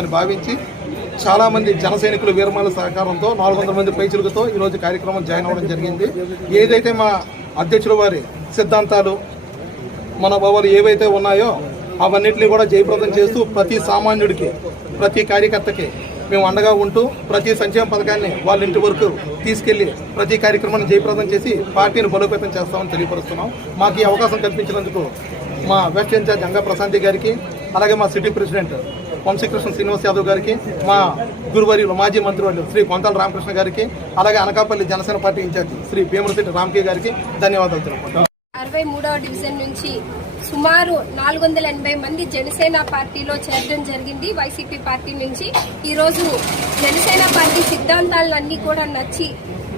అని భావించి చాలా మంది జన సైనికులు వీరమాల సహకారంతో నాలుగు వందల మంది పైచులతో ఈ రోజు కార్యక్రమం జాయిన్ అవ్వడం జరిగింది. ఏదైతే మా అధ్యక్షుల వారి సిద్ధాంతాలు మన భావాలు ఏవైతే ఉన్నాయో అవన్నిటిని కూడా జయప్రదం చేస్తూ ప్రతి సామాన్యుడికి ప్రతి కార్యకర్తకి మేము అండగా ఉంటూ ప్రతి సంక్షేమ పథకాన్ని వాళ్ళ ఇంటి వరకు తీసుకెళ్ళి ప్రతి కార్యక్రమాన్ని జయప్రదం చేసి పార్టీని బలోపేతం చేస్తామని తెలియపరుస్తున్నాం. మాకు ఈ అవకాశం కల్పించినందుకు మా వెస్ట్ ఇన్ఛార్జ్ అంగా ప్రశాంతి గారికి అలాగే మా సిటీ ప్రెసిడెంట్ వంశీకృష్ణ శ్రీనివాస్ యాదవ్ గారికి మా గురువర్యులు మాజీ మంత్రివర్యులు శ్రీ కొంతల రామకృష్ణ గారికి అలాగే అనకాపల్లి జనసేన పార్టీ ఇన్ఛార్జి శ్రీ భీమరశెట్టి రామ్కే గారికి ధన్యవాదాలు తెలుపుకుంటాం అరవై మూడవ డివిజన్ నుంచి సుమారు నాలుగు వందల ఎనభై మంది జనసేన పార్టీలో చేరడం జరిగింది. వైసీపీ పార్టీ నుంచి ఈరోజు జనసేన పార్టీ సిద్ధాంతాలన్నీ కూడా నచ్చి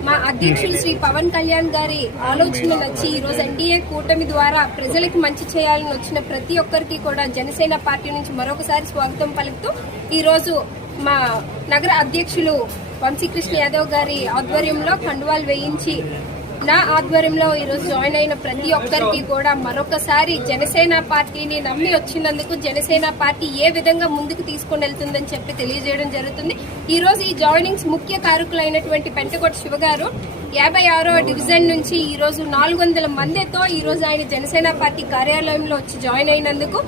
మా అధ్యక్షులు శ్రీ పవన్ కళ్యాణ్ గారి ఆలోచన నచ్చి ఈ రోజు ఎన్డీఏ కూటమి ద్వారా ప్రజలకు మంచి చేయాలని వచ్చిన ప్రతి ఒక్కరికి కూడా జనసేన పార్టీ నుంచి మరొకసారి స్వాగతం పలుకుతూ ఈ రోజు మా నగర అధ్యక్షులు వంశీకృష్ణ యాదవ్ గారి ఆధ్వర్యంలో కండువాలు వేయించి నా ఆధ్వర్యంలో ఈరోజు జాయిన్ అయిన ప్రతి ఒక్కరికి కూడా మరొకసారి జనసేన పార్టీని నమ్మి వచ్చినందుకు జనసేన పార్టీ ఏ విధంగా ముందుకు తీసుకుని వెళ్తుందని చెప్పి తెలియజేయడం జరుగుతుంది. ఈరోజు ఈ జాయినింగ్స్ ముఖ్య కారకులైనటువంటి పెంటకోట శివ గారు యాభై ఆరో డివిజన్ నుంచి ఈ రోజు నాలుగు వందల మందితో ఈరోజు ఆయన జనసేన పార్టీ కార్యాలయంలో వచ్చి జాయిన్ అయినందుకు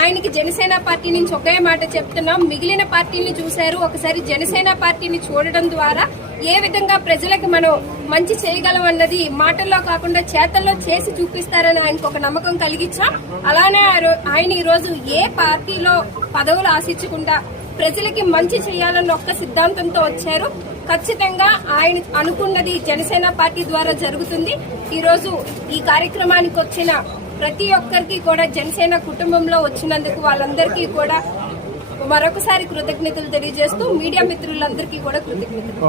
ఆయనకి జనసేన పార్టీ నుంచి ఒకే మాట చెప్తున్నాం. మిగిలిన పార్టీని చూశారు. ఒకసారి జనసేన పార్టీని చూడడం ద్వారా ఏ విధంగా ప్రజలకు మనం మంచి చేయగలం అన్నది మాటల్లో కాకుండా చేతల్లో చేసి చూపిస్తారని ఆయనకు ఒక నమ్మకం కలిగించాం అలానే ఆయన ఈ రోజు ఏ పార్టీలో పదవులు ఆశించకుండా ప్రజలకి మంచి చేయాలన్న ఒక్క సిద్ధాంతంతో వచ్చారు. ఖచ్చితంగా ఆయన అనుకున్నది జనసేన పార్టీ ద్వారా జరుగుతుంది. ఈ రోజు ఈ కార్యక్రమానికి వచ్చిన ప్రతి ఒక్కరికి కూడా జనసేన కుటుంబంలో వచ్చినందుకు వాళ్ళందరికీ కూడా మరొకసారి కృతజ్ఞతలు తెలియజేస్తూ మీడియా మిత్రులందరికీ కూడా కృతజ్ఞతలు.